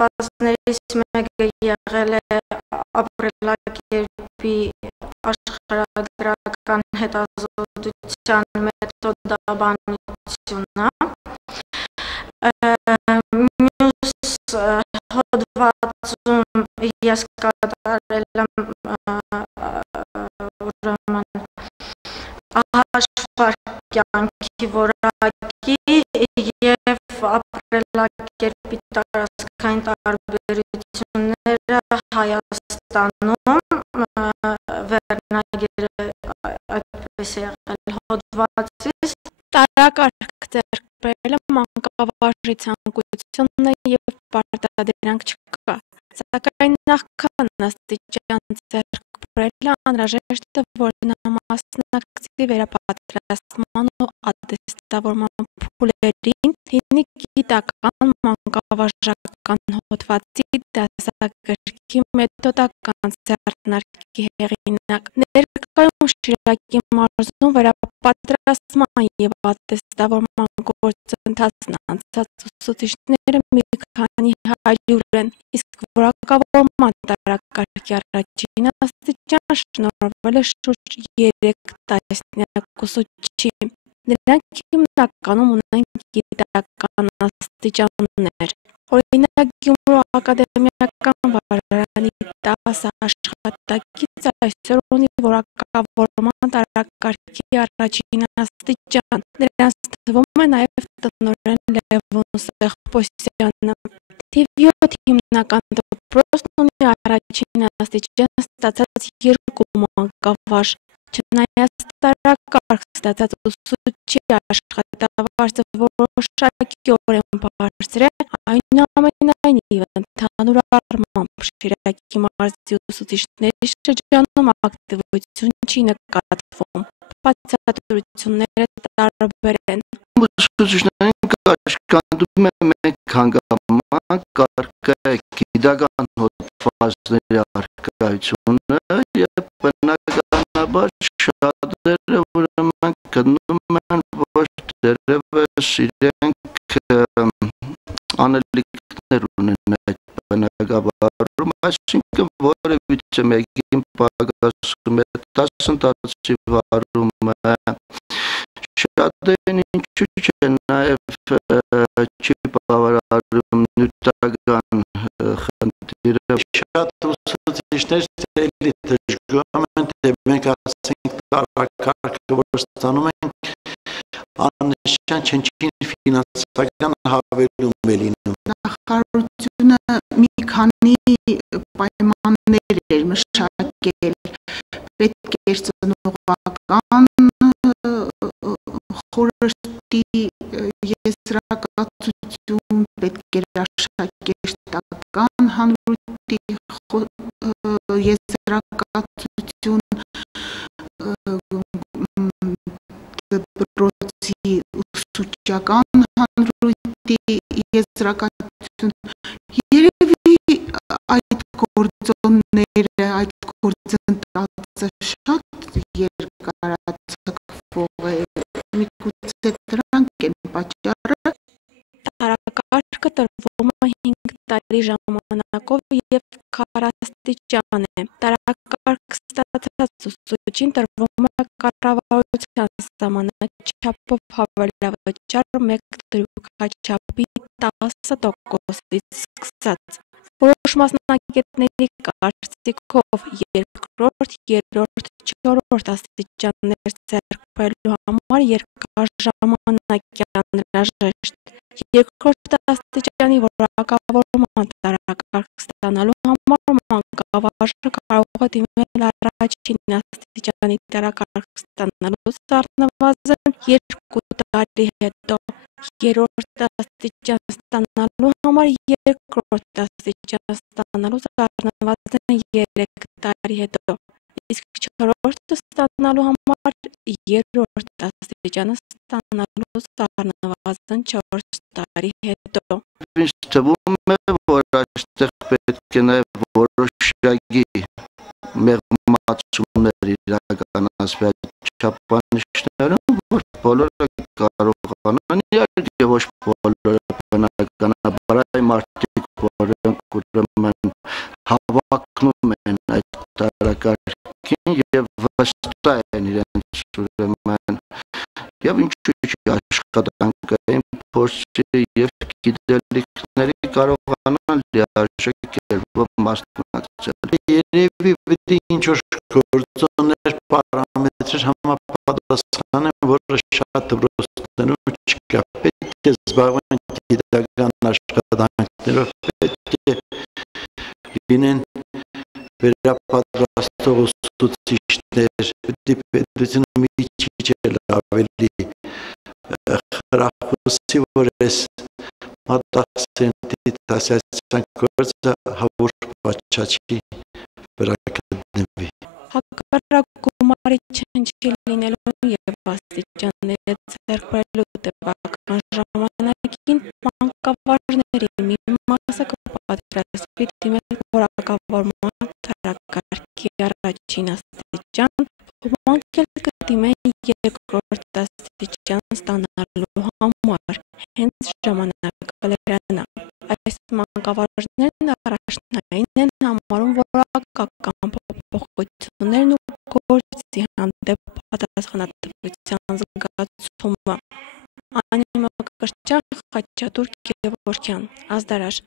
ստիպվածներից մեկը եղել է ապրելակերպի աշխարհագրական հետազոտության մեթոդաբանությունը։ Մյուս հոդվածում ես կատարել եմ հաշվարկյանքի որակի և ապրելակերպի տարածքային տարբերությունները Հայաստանում, վերնագիրը այդպես է եղել հոդվածից։ Տարակարգ ձեռք բերել եմ մանկավարժի ցանկությունն է և պարտադրանք չկա, սակայն նախքան աստիճան ձեռք բերելը անհրաժեշտ է, որ նա մասնակցի վերապատրաստման ու ատեստավորման փուլերին, լինի գիտական մանկավարժական հոդվածի դասագրքի մեթոդական ձեռնարկի հեղինակ։ Ներկայում Շիրակի մարզում վերապատրաստման և ատեստավորման գործընթացն անցած ուսուցիչները մի քանի 100 են, իսկ որակավորման տարակարգի առաջին աստիճան շնորհվել է շուրջ 3 տասնյակ ուսուցչի։ Նրանք հիմնականում ունեն գիտական աստիճաններ։ Օրինակ, Գյումրու ակադեմիական վարարանի 10 աշխատակից այսօր ունի որակավորման տարակարգի առաջին աստիճան։ Նրանց թվում է նաև տնօրեն Լևոն Սեղբոսյանը։ Թիվ 7 հիմնական դպրոցն ունի առաջին աստիճան ստացած 2 մանկավարժ։ Չնայած տարակարգ ստացած ուսուցչի աշխատավարձը որոշակիորեն բարձր է, այնուամենայնիվ ընդհանուր առմամբ Շիրակի մարզի ուսուցիչների շրջանում ակտիվություն չի նկատվում։ Բացատրությունները տարբեր են։ Ուսուցիչներին կաշկանդում է մեկ հանգամանք գիտական հոդվածների առկայությունը և բնականաբար շատերը ուրեմն գտնում են, որ դեռևս իրենք անելիքներ ունեն այդ բնագավառում, այսինքն որևիցե մեկին պակասում է դասընթացի վարումը, շատերին ինչու՞ չէ նաև չի բավարարում նյութական խնդիրը։ Շատ ուսուցիչներ էլի դժգոհում են, թե մենք ասենք տարակարգը որ ստանում ենք, աննշան չնչին ֆինանսական հավելում է լինում։ Նախարարությունը մի քանի պայմաններ էր մշակել, պետք էր ծնողական խորհրդի եզրակացություն, պետք էր աշակերտական հանրույթի եզրակացություն, դպրոցի ուսուցչական հանրույթի եզրակացություն։ Երևի այդ գործոնները, այդ գործընթացը շատ երկարաձգվող է, միգուցե դրանք են պատճառը։ Տարակարգը տրվում է 5 տարի ժամանակով և քառաստիճան է։ Տարակարգ ստացած ուսուցչին տրվում է կառավարության սահմանաչափով հավելավճար 1/4 10%-ից սկսած։ Որոշ մասնագետների կարծիքով երկրորդ, երրորդ, չորրորդ աստիճաններ ձեռք բերելու համար երկար ժամանակ է անհրաժեշտ։ Երկրորդ աստիճանի որակավորման տարակարգ ստանալու համար մանկավարժը կարող է դիմել առաջին աստիճանի տարակարգ ստանալուց առնվազն 2 տարի հետո, երրորդ աստիճան ստանալու համար երկրորդ աստիճան ստանալուց առնվազն 3 տարի հետո, իսկ չորրորդը ստանալու համար երրորդ աստիճանը ստանալուց առնվազն 4 տարի հետո։ Ինձ թվում է, որ այստեղ պետք է նաև որոշակի մեղմացումներ իրականացվի չափանիշներում, որ բոլորը կարողանան, իհարկե ոչ բոլորը, բնականաբար այն մարդիկ, որ իրենք ուրեմն հավակնում են այդ տարակարգին եւ վստահ են իրենց ուրեմն եւ ինչու՞ չի աշխատանքային փորձի եւ գիտելիքների կարողանան լիարժեք կերպով մասնակցել։ Երևի պետք է ինչ-որ գործոններ պարամետրեր համապատասխան են, որը շատ դպրոցներում չկա։ Պետք է զբաղվեն գիտական աշխատանքներով, պետք է լինեն վերապատրաստող ուսուցիչներ, պետք է պետությունը մի քիչ ավելի խրախուսի, որ այս մատաղսենտի դասացիան գործը հավուր պատշաճի վրա գտնվի։ Հակառակ գումարի չնչի լինելու եւ աստիճանները ձեռք բերելու տևական ժամանակին մանկավարժների մի մասը կպատրաստվի դիմել որակավորման տարակարգի առաջին աստիճան, ոմանք էլ կդիմեն երկրորդ աստիճան ստանալու համար, հենց ժամանակը լրանա։ Այս մանկավարժներն առաջնային են համարում որակական փոփոխություններն ու գործի հանդեպ պատասխանատվության զգացումը։ Անիմա Կրճան, Խաչատուր Գևորգյան, Ազդարար։